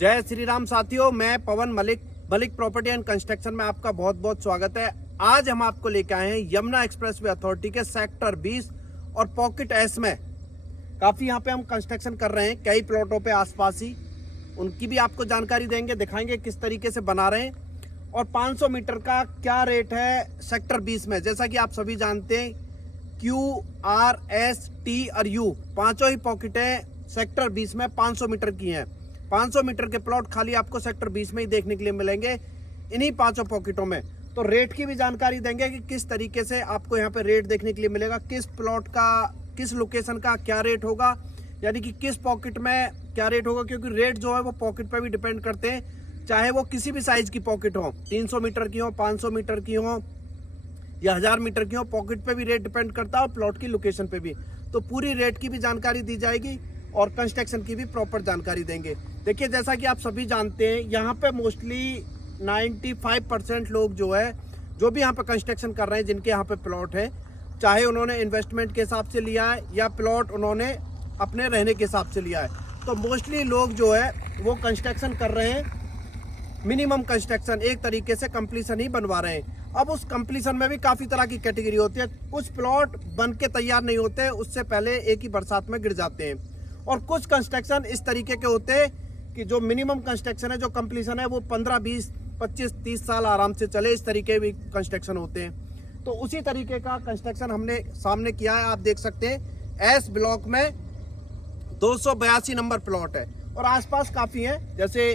जय श्री राम साथियों, मैं पवन मलिक प्रॉपर्टी एंड कंस्ट्रक्शन में आपका बहुत बहुत स्वागत है। आज हम आपको लेके आए हैं यमुना एक्सप्रेसवे अथॉरिटी के सेक्टर 20 और पॉकेट एस में काफी यहाँ पे हम कंस्ट्रक्शन कर रहे हैं कई प्लॉटों पे आसपास ही। उनकी भी आपको जानकारी देंगे, दिखाएंगे किस तरीके से बना रहे हैं और 500 मीटर का क्या रेट है सेक्टर 20 में। जैसा कि आप सभी जानते हैं क्यू, आर, एस, टी और यू पांचों ही पॉकेटें सेक्टर 20 में 500 मीटर की हैं। 500 मीटर के प्लॉट खाली आपको सेक्टर 20 में ही देखने के लिए मिलेंगे, इन्हीं पांचों पॉकेटों में। तो रेट की भी जानकारी देंगे कि किस तरीके से आपको यहाँ पे रेट देखने के लिए मिलेगा, किस प्लॉट का किस लोकेशन का क्या रेट होगा, यानी कि किस पॉकेट में क्या रेट होगा। क्योंकि रेट जो है वो पॉकेट पे भी डिपेंड करते हैं, चाहे वो किसी भी साइज की पॉकेट हो, 300 मीटर की हो, 500 मीटर की हो या 1000 मीटर की हो, पॉकेट पे भी रेट डिपेंड करता है और प्लॉट की लोकेशन पे भी। तो पूरी रेट की भी जानकारी दी जाएगी और कंस्ट्रक्शन की भी प्रॉपर जानकारी देंगे। देखिए, जैसा कि आप सभी जानते हैं यहाँ पे मोस्टली 95% लोग जो भी यहाँ पे कंस्ट्रक्शन कर रहे हैं, जिनके यहाँ पे प्लॉट है, चाहे उन्होंने इन्वेस्टमेंट के हिसाब से लिया है या प्लॉट उन्होंने अपने रहने के हिसाब से लिया है, तो मोस्टली लोग जो है वो कंस्ट्रक्शन कर रहे हैं। मिनिमम कंस्ट्रक्शन एक तरीके से कंप्लीशन ही बनवा रहे हैं। अब उस कंप्लीशन में भी काफी तरह की कैटेगरी होती है। कुछ प्लॉट बन के तैयार नहीं होते, उससे पहले एक ही बरसात में गिर जाते हैं। और कुछ कंस्ट्रक्शन इस तरीके के होते हैं कि जो मिनिमम कंस्ट्रक्शन है, जो कंप्लीशन है, वो 15, 20, 25, 30 साल आराम से चले, इस तरीके भी कंस्ट्रक्शन होते हैं। तो उसी तरीके का कंस्ट्रक्शन हमने सामने किया है। आप देख सकते हैं एस ब्लॉक में 282 नंबर प्लॉट है और आसपास काफी है। जैसे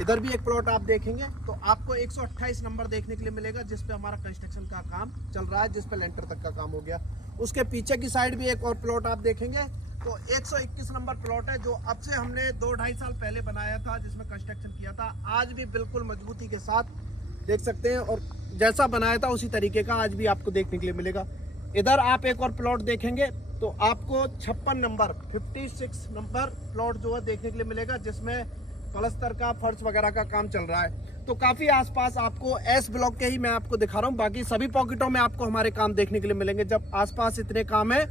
इधर भी एक प्लॉट आप देखेंगे तो आपको 128 नंबर देखने के लिए मिलेगा, जिसपे हमारा कंस्ट्रक्शन का काम चल रहा है, जिसपे लेंटर तक का काम हो गया। उसके पीछे की साइड भी एक और प्लॉट आप देखेंगे तो 121 नंबर प्लॉट है, जो अब से हमने 2-2.5 साल पहले बनाया था, जिसमें कंस्ट्रक्शन किया था। आज भी बिल्कुल मजबूती के साथ देख सकते हैं और जैसा बनाया था उसी तरीके का आज भी आपको देखने के लिए मिलेगा। इधर आप एक और प्लॉट देखेंगे तो आपको 56 नंबर प्लॉट जो है देखने के लिए मिलेगा, जिसमें प्लस्तर का, फर्श वगैरह का काम चल रहा है। तो काफी आसपास आपको एस ब्लॉक के ही मैं आपको दिखा रहा हूँ, बाकी सभी पॉकेटों में आपको हमारे काम देखने के लिए मिलेंगे। जब आसपास इतने काम है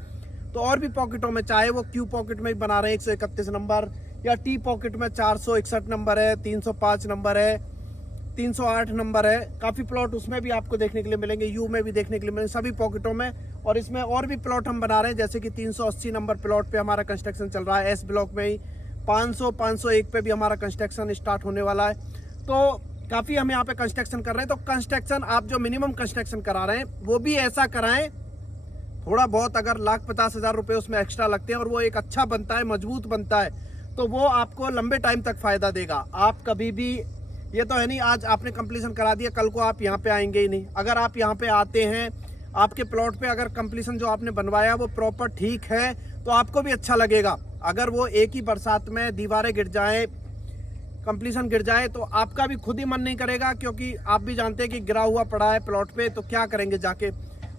तो और भी पॉकेटों में, चाहे वो क्यू पॉकेट में बना रहे हैं 131 नंबर, या टी पॉकेट में 461 नंबर है, 305 नंबर है, 308 नंबर है, काफी प्लॉट उसमें भी आपको देखने के लिए मिलेंगे। यू में भी देखने के लिए मिलेंगे, सभी पॉकेटों में। और इसमें और भी प्लॉट हम बना रहे हैं, जैसे कि 380 नंबर प्लॉट पे हमारा कंस्ट्रक्शन चल रहा है एस ब्लॉक में ही। 501 पे भी हमारा कंस्ट्रक्शन स्टार्ट होने वाला है। तो काफी हम यहाँ पे कंस्ट्रक्शन कर रहे हैं। तो कंस्ट्रक्शन आप जो मिनिमम कंस्ट्रक्शन करा रहे हैं वो भी ऐसा कराएं, थोड़ा बहुत अगर 1,50,000 रुपए उसमें एक्स्ट्रा लगते हैं और वो एक अच्छा बनता है, मजबूत बनता है, तो वो आपको लंबे टाइम तक फायदा देगा। आप कभी भी, ये तो है नहीं आज आपने कंप्लीशन करा दिया कल को आप यहाँ पे आएंगे ही नहीं। अगर आप यहाँ पे आते हैं, आपके प्लॉट पे अगर कंप्लीशन जो आपने बनवाया वो प्रॉपर ठीक है, तो आपको भी अच्छा लगेगा। अगर वो एक ही बरसात में दीवारें गिर जाए, कंप्लीशन गिर जाए, तो आपका भी खुद ही मन नहीं करेगा, क्योंकि आप भी जानते हैं कि गिरा हुआ पड़ा है प्लॉट पे, तो क्या करेंगे जाके।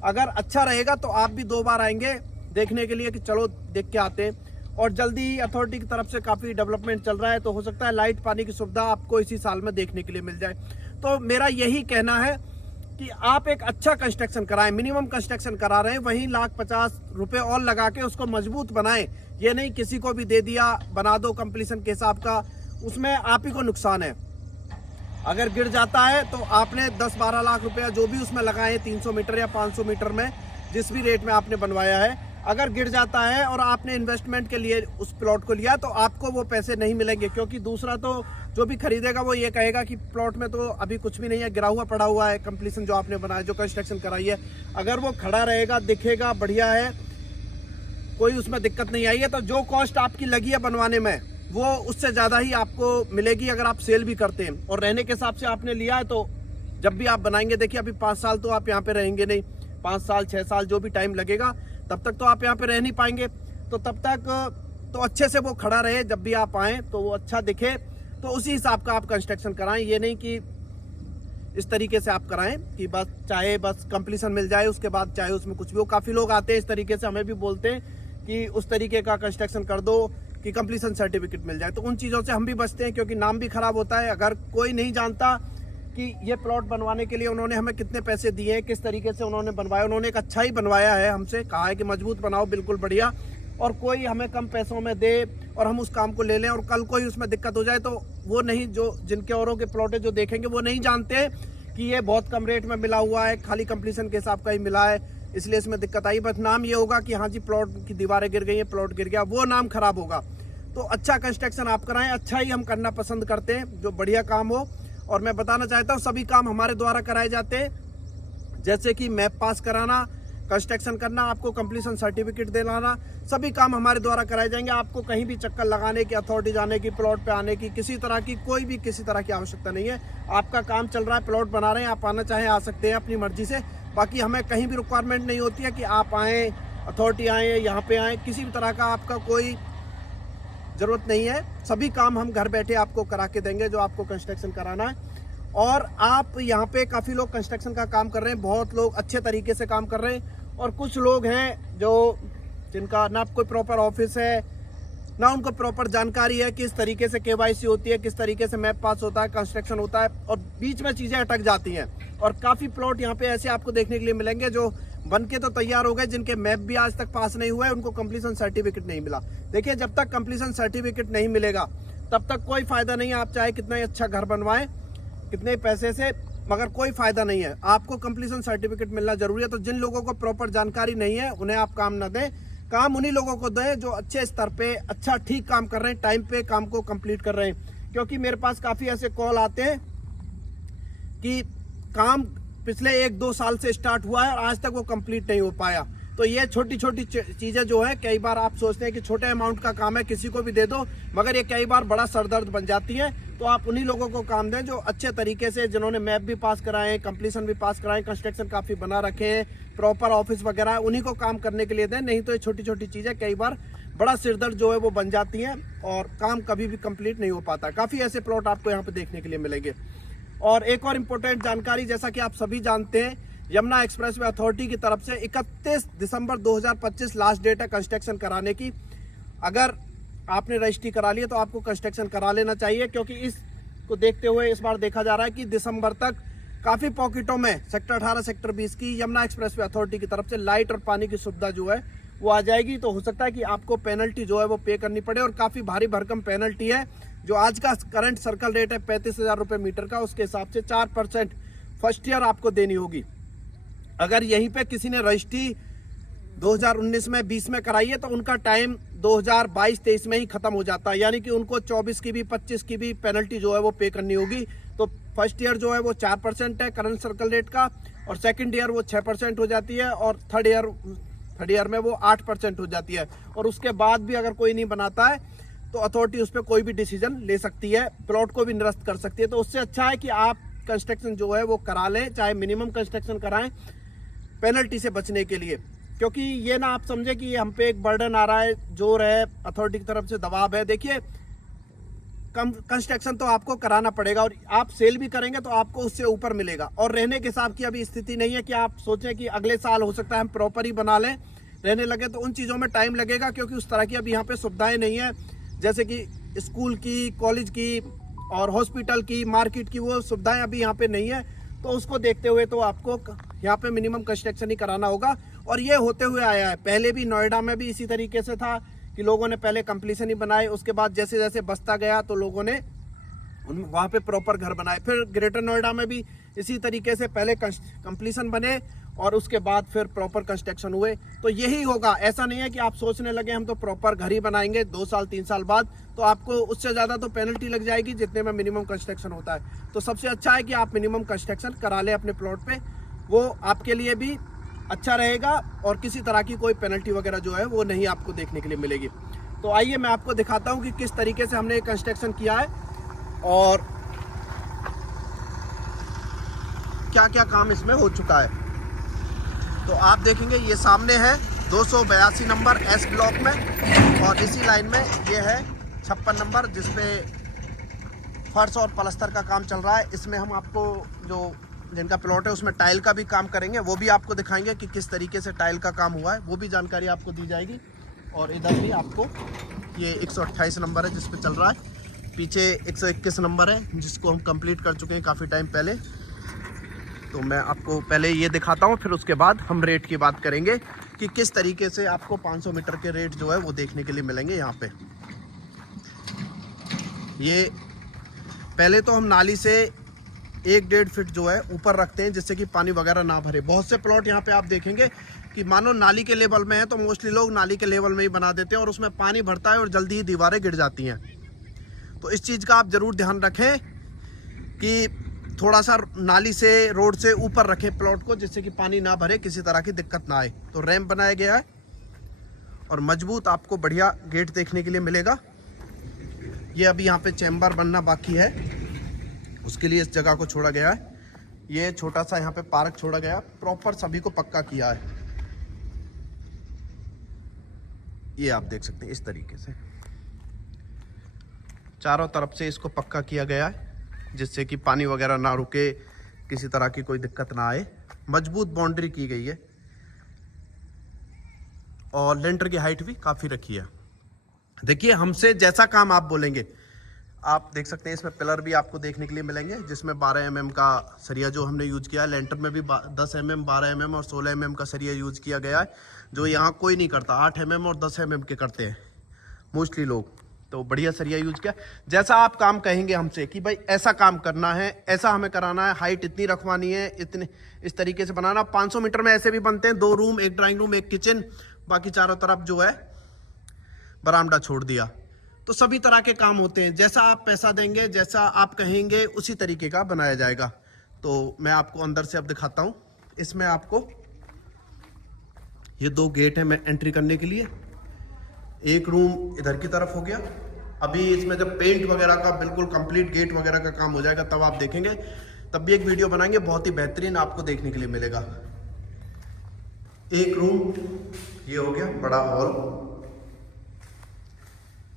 अगर अच्छा रहेगा तो आप भी 2 बार आएंगे देखने के लिए कि चलो देख के आते हैं। और जल्दी अथॉरिटी की तरफ से काफी डेवलपमेंट चल रहा है, तो हो सकता है लाइट पानी की सुविधा आपको इसी साल में देखने के लिए मिल जाए। तो मेरा यही कहना है कि आप एक अच्छा कंस्ट्रक्शन कराएं, मिनिमम कंस्ट्रक्शन करा रहे हैं, वहीं 1,50,000 रुपए और लगा के उसको मजबूत बनाएं। ये नहीं किसी को भी दे दिया बना दो कंप्लीशन के हिसाब का, उसमें आप ही को नुकसान है। अगर गिर जाता है तो आपने 10-12 लाख रुपया जो भी उसमें लगाए 300 मीटर या 500 मीटर में, जिस भी रेट में आपने बनवाया है, अगर गिर जाता है और आपने इन्वेस्टमेंट के लिए उस प्लॉट को लिया, तो आपको वो पैसे नहीं मिलेंगे। क्योंकि दूसरा तो जो भी खरीदेगा वो ये कहेगा कि प्लॉट में तो अभी कुछ भी नहीं है, गिरा हुआ पड़ा हुआ है, कंप्लीशन जो आपने बनाया, जो कंस्ट्रक्शन कराई है, अगर वो खड़ा रहेगा, दिखेगा, बढ़िया है, कोई उसमें दिक्कत नहीं आई है, तो जो कॉस्ट आपकी लगी है बनवाने में वो उससे ज्यादा ही आपको मिलेगी अगर आप सेल भी करते हैं। और रहने के हिसाब से आपने लिया है, तो जब भी आप बनाएंगे, देखिए अभी 5 साल तो आप यहाँ पे रहेंगे नहीं, 5 साल 6 साल जो भी टाइम लगेगा, तब तक तो आप यहाँ पे रह नहीं पाएंगे। तो तब तक तो अच्छे से वो खड़ा रहे, जब भी आप आए तो वो अच्छा दिखे, तो उसी हिसाब का आप कंस्ट्रक्शन कराएं। ये नहीं कि इस तरीके से आप कराएं कि बस कंप्लीशन मिल जाए, उसके बाद चाहे उसमें कुछ भी हो। काफी लोग आते हैं इस तरीके से, हमें भी बोलते हैं कि उस तरीके का कंस्ट्रक्शन कर दो कि कंप्लीशन सर्टिफिकेट मिल जाए। तो उन चीज़ों से हम भी बचते हैं, क्योंकि नाम भी खराब होता है। अगर कोई नहीं जानता कि ये प्लॉट बनवाने के लिए उन्होंने हमें कितने पैसे दिए, किस तरीके से उन्होंने बनवाया, उन्होंने एक अच्छा ही बनवाया है, हमसे कहा है कि मजबूत बनाओ, बिल्कुल बढ़िया, और कोई हमें कम पैसों में दे और हम उस काम को ले लें और कल को ही उसमें दिक्कत हो जाए तो वो नहीं, जो जिनके औरों के प्लॉट है जो देखेंगे वो नहीं जानते कि ये बहुत कम रेट में मिला हुआ है, खाली कंप्लीशन के हिसाब का ही मिला है, इसलिए इसमें दिक्कत आई। बस नाम ये होगा कि हाँ जी प्लॉट की दीवारें गिर गई हैं, प्लॉट गिर गया, वो नाम खराब होगा। तो अच्छा कंस्ट्रक्शन आप कराएं, अच्छा ही हम करना पसंद करते हैं, जो बढ़िया काम हो। और मैं बताना चाहता हूँ सभी काम हमारे द्वारा कराए जाते हैं, जैसे कि मैप पास कराना, कंस्ट्रक्शन करना, आपको कंप्लीशन सर्टिफिकेट दिलाना, सभी काम हमारे द्वारा कराए जाएंगे। आपको कहीं भी चक्कर लगाने की, अथॉरिटी जाने की, प्लॉट पे आने की, किसी तरह की कोई भी किसी तरह की आवश्यकता नहीं है। आपका काम चल रहा है, प्लॉट बना रहे हैं, आप आना चाहें आ सकते हैं अपनी मर्जी से। बाकी हमें कहीं भी रिक्वायरमेंट नहीं होती है कि आप आएँ, अथॉरिटी आएँ, यहाँ पे आएँ, किसी भी तरह का आपका कोई ज़रूरत नहीं है। सभी काम हम घर बैठे आपको करा के देंगे जो आपको कंस्ट्रक्शन कराना है। और आप यहाँ पे काफ़ी लोग कंस्ट्रक्शन का काम कर रहे हैं, बहुत लोग अच्छे तरीके से काम कर रहे हैं, और कुछ लोग हैं जो जिनका ना कोई प्रॉपर ऑफिस है, ना उनको प्रॉपर जानकारी है किस तरीके से केवाईसी होती है, किस तरीके से मैप पास होता है, कंस्ट्रक्शन होता है, और बीच में चीज़ें अटक जाती हैं। और काफ़ी प्लॉट यहाँ पे ऐसे आपको देखने के लिए मिलेंगे जो बन के तो तैयार हो गए, जिनके मैप भी आज तक पास नहीं हुए, उनको कंप्लीशन सर्टिफिकेट नहीं मिला। देखिए, जब तक कंप्लीशन सर्टिफिकेट नहीं मिलेगा तब तक कोई फायदा नहीं है। आप चाहे कितना ही अच्छा घर बनवाएं, कितने पैसे से, मगर कोई फायदा नहीं है। आपको कंप्लीशन सर्टिफिकेट मिलना जरूरी है। तो जिन लोगों को प्रॉपर जानकारी नहीं है उन्हें आप काम न दें, काम उन्हीं लोगों को दें जो अच्छे स्तर पे अच्छा ठीक काम कर रहे हैं, टाइम पे काम को कंप्लीट कर रहे हैं। क्योंकि मेरे पास काफ़ी ऐसे कॉल आते हैं कि काम पिछले 1-2 साल से स्टार्ट हुआ है और आज तक वो कंप्लीट नहीं हो पाया। तो ये छोटी छोटी चीज़ें जो है, कई बार आप सोचते हैं कि छोटे अमाउंट का काम है, किसी को भी दे दो, मगर ये कई बार बड़ा सरदर्द बन जाती है। तो आप उन्हीं लोगों को काम दें जो अच्छे तरीके से, जिन्होंने मैप भी पास कराए, कंप्लीशन भी पास कराए, कंस्ट्रक्शन काफ़ी बना रखे हैं, प्रॉपर ऑफिस वगैरह, उन्हीं को काम करने के लिए दें। नहीं तो ये छोटी छोटी चीज़ें कई बार बड़ा सिरदर्द जो है वो बन जाती हैं और काम कभी भी कंप्लीट नहीं हो पाता। काफ़ी ऐसे प्लॉट आपको यहाँ पे देखने के लिए मिलेंगे। और एक और इम्पोर्टेंट जानकारी, जैसा कि आप सभी जानते हैं, यमुना एक्सप्रेसवे अथॉरिटी की तरफ से 31 दिसंबर 2025 लास्ट डेट है कंस्ट्रक्शन कराने की। अगर आपने रजिस्ट्री करा ली है तो आपको कंस्ट्रक्शन करा लेना चाहिए, क्योंकि इसको देखते हुए इस बार देखा जा रहा है कि दिसंबर तक काफ़ी पॉकेटों में सेक्टर 18, सेक्टर 20 की यमुना एक्सप्रेसवे अथॉरिटी की तरफ से लाइट और पानी की सुविधा जो है वो आ जाएगी। तो हो सकता है कि आपको पेनल्टी जो है वो पे करनी पड़े, और काफ़ी भारी भरकम पेनल्टी है। जो आज का करंट सर्कल रेट है 35,000 रुपये मीटर का, उसके हिसाब से 4% फर्स्ट ईयर आपको देनी होगी। अगर यहीं पे किसी ने रजिस्ट्री 2019 में 20 में कराई है तो उनका टाइम 2022-23 में ही खत्म हो जाता है, यानी कि उनको 24 की भी 25 की भी पेनल्टी जो है वो पे करनी होगी। तो फर्स्ट ईयर जो है वो 4% है करंट सर्कल रेट का, और सेकंड ईयर वो 6% हो जाती है, और थर्ड ईयर में वो 8% हो जाती है। और उसके बाद भी अगर कोई नहीं बनाता है तो अथॉरिटी उस पर कोई भी डिसीजन ले सकती है, प्लॉट को भी निरस्त कर सकती है। तो उससे अच्छा है कि आप कंस्ट्रक्शन जो है वो करा लें, चाहे मिनिमम कंस्ट्रक्शन कराएं, पेनल्टी से बचने के लिए। क्योंकि ये ना आप समझे कि हम पे एक बर्डन आ रहा है, जोर है, अथॉरिटी की तरफ से दबाव है। देखिए, कंस्ट्रक्शन तो आपको कराना पड़ेगा, और आप सेल भी करेंगे तो आपको उससे ऊपर मिलेगा। और रहने के हिसाब की अभी स्थिति नहीं है कि आप सोचें कि अगले साल हो सकता है हम प्रॉपर ही बना लें, रहने लगे, तो उन चीज़ों में टाइम लगेगा, क्योंकि उस तरह की अभी यहाँ पे सुविधाएं नहीं है, जैसे कि स्कूल की, कॉलेज की और हॉस्पिटल की, मार्केट की, वो सुविधाएं अभी यहाँ पे नहीं है। तो उसको देखते हुए तो आपको यहाँ पे मिनिमम कंस्ट्रक्शन ही कराना होगा। और ये होते हुए आया है, पहले भी नोएडा में भी इसी तरीके से था कि लोगों ने पहले कंप्लीशन ही बनाए, उसके बाद जैसे जैसे बसता गया तो लोगों ने वहाँ पे प्रॉपर घर बनाए। फिर ग्रेटर नोएडा में भी इसी तरीके से पहले कंप्लीशन बने और उसके बाद फिर प्रॉपर कंस्ट्रक्शन हुए। तो यही होगा, ऐसा नहीं है कि आप सोचने लगे हम तो प्रॉपर घर ही बनाएंगे 2 साल 3 साल बाद, तो आपको उससे ज़्यादा तो पेनल्टी लग जाएगी जितने में मिनिमम कंस्ट्रक्शन होता है। तो सबसे अच्छा है कि आप मिनिमम कंस्ट्रक्शन करा लें अपने प्लॉट पे, वो आपके लिए भी अच्छा रहेगा और किसी तरह की कोई पेनल्टी वगैरह जो है वो नहीं आपको देखने के लिए मिलेगी। तो आइए मैं आपको दिखाता हूँ कि किस तरीके से हमने कंस्ट्रक्शन किया है और क्या क्या काम इसमें हो चुका है। तो आप देखेंगे ये सामने है 282 नंबर एस ब्लॉक में, और इसी लाइन में ये है 56 नंबर जिसपे फर्श और प्लास्टर का काम चल रहा है। इसमें हम आपको जो जिनका प्लॉट है उसमें टाइल का भी काम करेंगे, वो भी आपको दिखाएंगे कि किस तरीके से टाइल का काम हुआ है, वो भी जानकारी आपको दी जाएगी। और इधर भी आपको ये 128 नंबर है जिस पे चल रहा है, पीछे 121 नंबर है जिसको हम कंप्लीट कर चुके हैं काफ़ी टाइम पहले। तो मैं आपको पहले ये दिखाता हूँ, फिर उसके बाद हम रेट की बात करेंगे कि किस तरीके से आपको 500 मीटर के रेट जो है वो देखने के लिए मिलेंगे। यहाँ पे ये पहले तो हम नाली से 1-1.5 फीट जो है ऊपर रखते हैं जिससे कि पानी वगैरह ना भरे। बहुत से प्लॉट यहाँ पे आप देखेंगे कि मानो नाली के लेवल में है तो मोस्टली लोग नाली के लेवल में ही बना देते हैं और उसमें पानी भरता है और जल्दी ही दीवारें गिर जाती हैं। तो इस चीज़ का आप ज़रूर ध्यान रखें कि थोड़ा सा नाली से रोड से ऊपर रखें प्लॉट को जिससे कि पानी ना भरे, किसी तरह की दिक्कत ना आए। तो रैंप बनाया गया है और मजबूत आपको बढ़िया गेट देखने के लिए मिलेगा। ये अभी यहाँ पे चैम्बर बनना बाकी है, उसके लिए इस जगह को छोड़ा गया है। ये छोटा सा यहाँ पे पार्क छोड़ा गया, प्रॉपर सभी को पक्का किया है। ये आप देख सकते हैं इस तरीके से चारों तरफ से इसको पक्का किया गया है जिससे कि पानी वगैरह ना रुके, किसी तरह की कोई दिक्कत ना आए। मजबूत बाउंड्री की गई है और लेंटर की हाइट भी काफ़ी रखी है। देखिए हमसे जैसा काम आप बोलेंगे, आप देख सकते हैं इसमें पिलर भी आपको देखने के लिए मिलेंगे जिसमें 12 mm का सरिया जो हमने यूज किया है। लेंटर में भी 10 mm, 12 mm और 16 mm का सरिया यूज किया गया है जो यहाँ कोई नहीं करता। 8 mm और 10 mm के करते हैं मोस्टली लोग, तो बढ़िया सरिया यूज किया। जैसा आप काम कहेंगे हमसे कि भाई ऐसा काम करना है, ऐसा हमें कराना है, हाइट इतनी रखवानी है, इतने इस तरीके से बनाना। 500 मीटर में ऐसे भी बनते हैं, 2 रूम, 1 ड्राइंग रूम, 1 किचन, बाकी चारों तरफ जो है बरामदा छोड़ दिया। तो सभी तरह के काम होते हैं, जैसा आप पैसा देंगे, जैसा आप कहेंगे उसी तरीके का बनाया जाएगा। तो मैं आपको अंदर से अब दिखाता हूँ। इसमें आपको ये 2 गेट है मैं एंट्री करने के लिए। एक रूम इधर की तरफ हो गया। अभी इसमें जब पेंट वगैरह का बिल्कुल कंप्लीट गेट वगैरह का काम हो जाएगा तब आप देखेंगे, तब भी एक वीडियो बनाएंगे, बहुत ही बेहतरीन आपको देखने के लिए मिलेगा। एक रूम ये हो गया, बड़ा हॉल,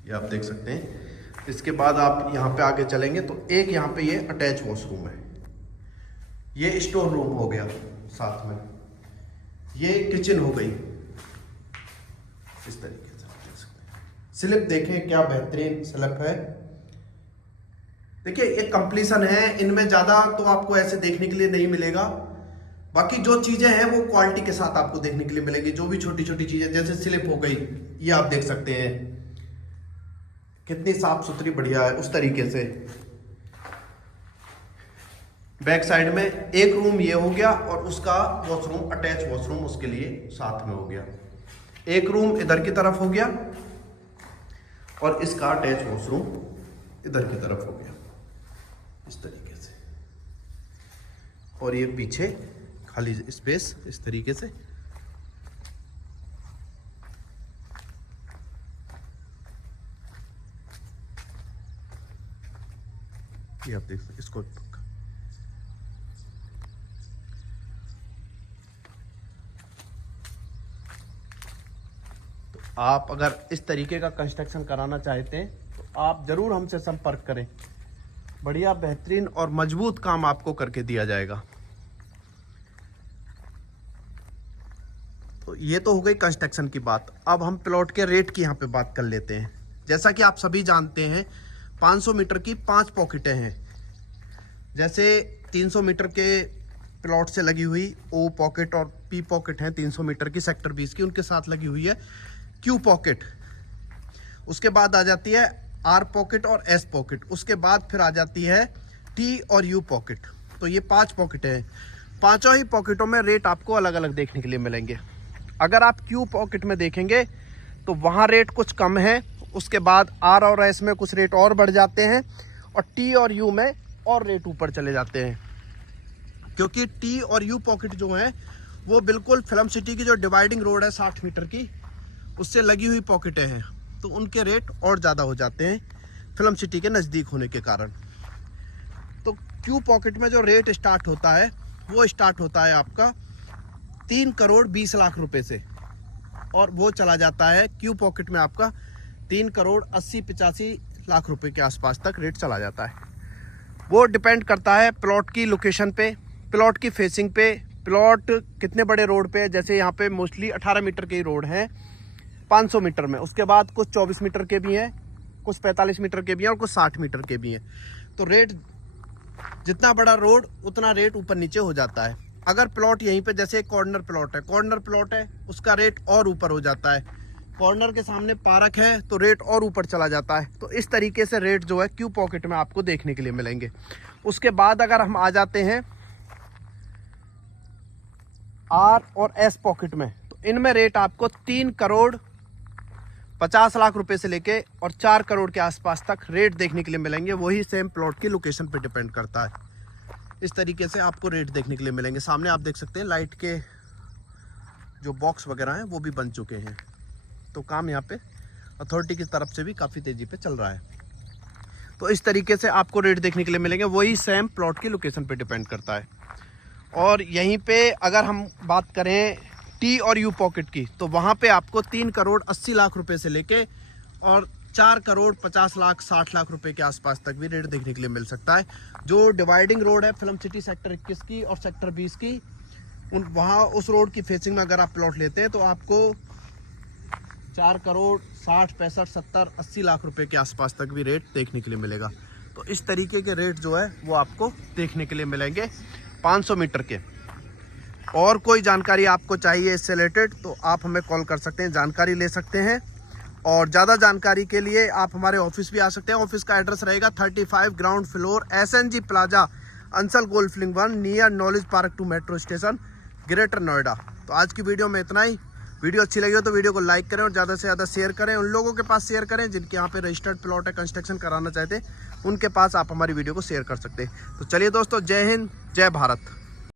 ये आप देख सकते हैं। इसके बाद आप यहाँ पे आगे चलेंगे तो एक यहाँ पे ये अटैच वॉशरूम है, ये स्टोर रूम हो गया साथ में, ये किचन हो गई। इस तरीके से आप देख सकते हैं। स्लिप देखें क्या बेहतरीन स्लिप है। देखिए एक कंप्लीशन है, इनमें ज़्यादा तो आपको ऐसे देखने के लिए नहीं मिलेगा। बाकी जो चीज़ें हैं वो क्वालिटी के साथ आपको देखने के लिए मिलेंगी। जो भी छोटी छोटी चीज़ें जैसे स्लिप हो गई, ये आप देख सकते हैं कितनी साफ सुथरी बढ़िया है। उस तरीके से बैक साइड में एक रूम ये हो गया और उसका वॉशरूम, अटैच वॉशरूम उसके लिए साथ में हो गया। एक रूम इधर की तरफ हो गया और इसका अटैच वॉशरूम इधर की तरफ हो गया इस तरीके से। और ये पीछे खाली स्पेस इस तरीके से। ये आप देख सकते इसको। तो आप अगर इस तरीके का कंस्ट्रक्शन कराना चाहते हैं तो आप जरूर हमसे संपर्क करें। बढ़िया बेहतरीन और मजबूत काम आपको करके दिया जाएगा। तो ये तो हो गई कंस्ट्रक्शन की बात। अब हम प्लॉट के रेट की यहाँ पे बात कर लेते हैं। जैसा कि आप सभी जानते हैं 500 मीटर की 5 पॉकेटें हैं। जैसे 300 मीटर के प्लॉट से लगी हुई ओ पॉकेट और पी पॉकेट हैं 300 मीटर की सेक्टर 20 की, उनके साथ लगी हुई है क्यू पॉकेट। उसके बाद आ जाती है आर पॉकेट और एस पॉकेट। उसके बाद फिर आ जाती है टी और यू पॉकेट। तो ये 5 पॉकेटें हैं। पांचों ही पॉकेटों में रेट आपको अलग अलग देखने के लिए मिलेंगे। अगर आप क्यू पॉकेट में देखेंगे तो वहाँ रेट कुछ कम है। उसके बाद आर और एस में कुछ रेट और बढ़ जाते हैं और टी और यू में और रेट ऊपर चले जाते हैं, क्योंकि टी और यू पॉकेट जो है वो बिल्कुल फिल्म सिटी की जो डिवाइडिंग रोड है 60 मीटर की, उससे लगी हुई पॉकेटें हैं। तो उनके रेट और ज़्यादा हो जाते हैं फिल्म सिटी के नज़दीक होने के कारण। तो क्यू पॉकेट में जो रेट स्टार्ट होता है वो स्टार्ट होता है आपका 3 करोड़ 20 लाख रुपए से, और वो चला जाता है क्यू पॉकेट में आपका 3 करोड़ 80-85 लाख रुपए के आसपास तक रेट चला जाता है। वो डिपेंड करता है प्लॉट की लोकेशन पे, प्लॉट की फेसिंग पे, प्लॉट कितने बड़े रोड पे है। जैसे यहाँ पे मोस्टली 18 मीटर के रोड हैं 500 मीटर में। उसके बाद कुछ 24 मीटर के भी हैं, कुछ 45 मीटर के भी हैं और कुछ 60 मीटर के भी हैं। तो रेट जितना बड़ा रोड उतना रेट ऊपर नीचे हो जाता है। अगर प्लॉट यहीं पे जैसे कॉर्नर प्लॉट है उसका रेट और ऊपर हो जाता है। कॉर्नर के सामने पार्क है तो रेट और ऊपर चला जाता है। तो इस तरीके से रेट जो है क्यू पॉकेट में आपको देखने के लिए मिलेंगे। उसके बाद अगर हम आ जाते हैं आर और एस पॉकेट में, तो इनमें रेट आपको 3 करोड़ 50 लाख रुपए से लेके और 4 करोड़ के आसपास तक रेट देखने के लिए मिलेंगे। वही सेम प्लॉट की लोकेशन पे डिपेंड करता है। इस तरीके से आपको रेट देखने के लिए मिलेंगे। सामने आप देख सकते हैं लाइट के जो बॉक्स वगैरह हैं वो भी बन चुके हैं। तो काम यहाँ पे अथॉरिटी की तरफ से भी काफ़ी तेज़ी पे चल रहा है। तो इस तरीके से आपको रेट देखने के लिए मिलेंगे। वही सेम प्लॉट की लोकेशन पे डिपेंड करता है। और यहीं पे अगर हम बात करें टी और यू पॉकेट की, तो वहाँ पे आपको 3 करोड़ 80 लाख रुपए से लेके और 4 करोड़ 50 लाख 60 लाख रुपए के आसपास तक भी रेट देखने के लिए मिल सकता है। जो डिवाइडिंग रोड है फिल्म सिटी सेक्टर 21 की और सेक्टर 20 की, वहाँ उस रोड की फेसिंग में अगर आप प्लॉट लेते हैं तो आपको 4 करोड़ 60 65 70 80 लाख रुपए के आसपास तक भी रेट देखने के लिए मिलेगा। तो इस तरीके के रेट जो है वो आपको देखने के लिए मिलेंगे 500 मीटर के। और कोई जानकारी आपको चाहिए इससे रिलेटेड तो आप हमें कॉल कर सकते हैं, जानकारी ले सकते हैं। और ज़्यादा जानकारी के लिए आप हमारे ऑफिस भी आ सकते हैं। ऑफिस का एड्रेस रहेगा 35 ground floor SNG plaza Ansal golf link 1 near knowledge park two metro station greater Noida. तो आज की वीडियो में इतना ही। वीडियो अच्छी लगी हो तो वीडियो को लाइक करें और ज़्यादा से ज़्यादा शेयर करें। उन लोगों के पास शेयर करें जिनके यहाँ पे रजिस्टर्ड प्लॉट है, कंस्ट्रक्शन कराना चाहते हैं, उनके पास आप हमारी वीडियो को शेयर कर सकते हैं। तो चलिए दोस्तों, जय हिंद, जय भारत।